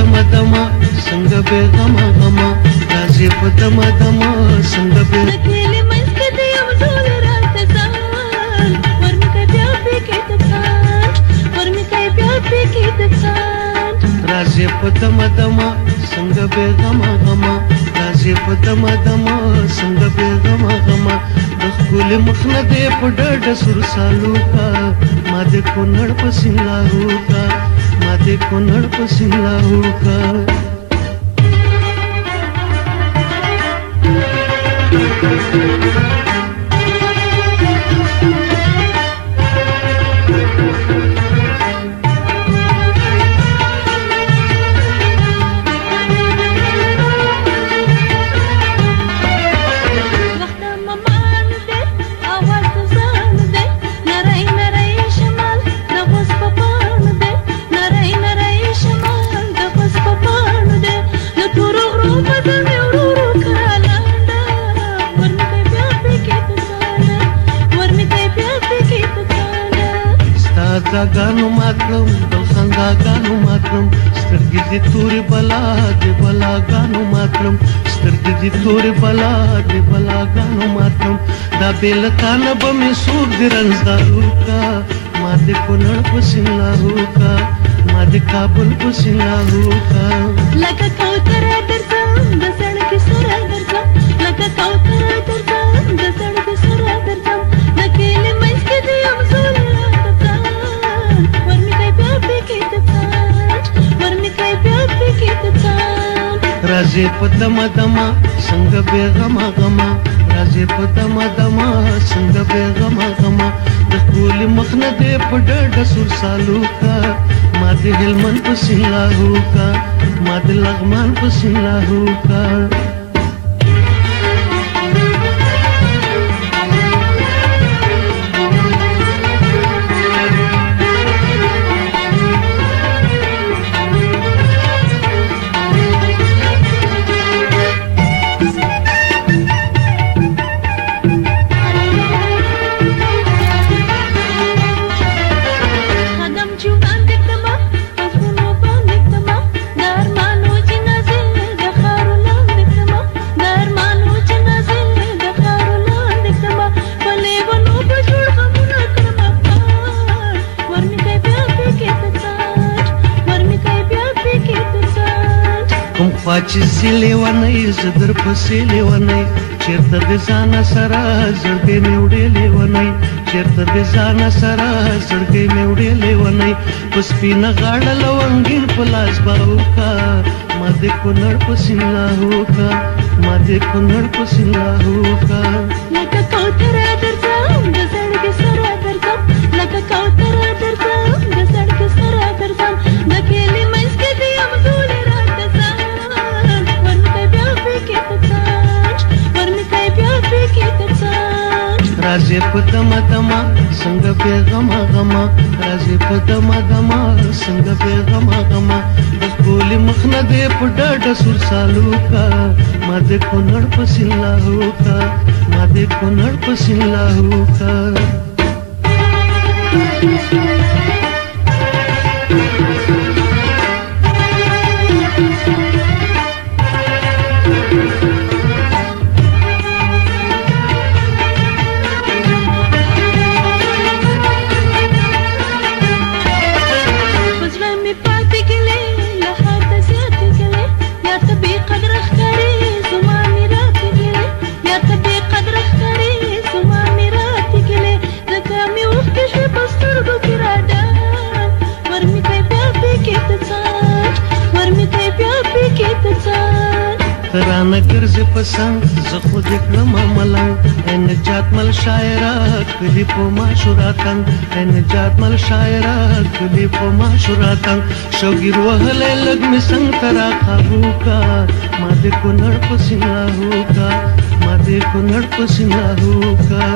دمه دمه څنګه بې غمه غمه راځې په دمه دمه څنګه بې د کلي منځ کې د یو زول راته ځان ورمکۍ بیا پکې د ځان ورمکۍ بیا پکې د ځان راځې په دمه دمه څنګه بې غمه غمه راځې په دمه دمه څنګه بې غمه غمه د ښکلي مخ نه دې په ډډه سور سالو کا ما دې کونړ په سینګارو کا ما دې کونړ په سینګارو کا गानो मातरम बल खंदा गानो मातरम سترګې دې تورې بلا دې بلا गानो मातरम سترګې دې تورې بلا دې بلا गानो मातरم دا بیل کانه به مې سوق دې رنځدارو کا ما دې کونړ په سینګارو کا ما دې کابل په سینګارو کا لکه کوتره درځم د سړک سره درځم لکه کوتره درځم د سړک سره درځم د کلي منځ کې د یو زول راځې په دمه دمه څنګه بې غمه غمه راځې په دمه دمه څنګه بې غمه غمه د ښکلي مخ نه دې په ډډه سور سالو کا ما دې هلمند په سینګارو کا ما دې لغمان په سینګارو کا چې زلې ونی زدر پسې لیونی چیرته د ځان سره زړګې مې وړې لیونی چیرته د ځان سره زړګې مې وړې لیونی په سپینه غاړه لونګین په لاس باو کا ما دې کونړ په سینګارو کا ما دې کونړ په سینګارو کا لکه کوتره درځم د سړک سره درځم لکه کوتره درځم د سړک سره درځم د کلي منځ کې د یو زول راځې په دمه دمه څنګه بې غمه غمه راځې په دمه دمه څنګه بې غمه غمه د ښکلي مخ نه دې په ډډه سور سالو کا ما دې کونړ په سینګارو کا ما دې کونړ په سینګارو کا ترانه ګرځې پسنګ زه خو دې کړم ملنګ ای نجات مل شاعره کلي په معاشراتن ای نجات مل شاعره کلي په معاشراتن شوګیر وهلې لګ مې څنګ ترا قابو کا ما دې کونړ په سینګارو کا ما دې کونړ په سینګارو کا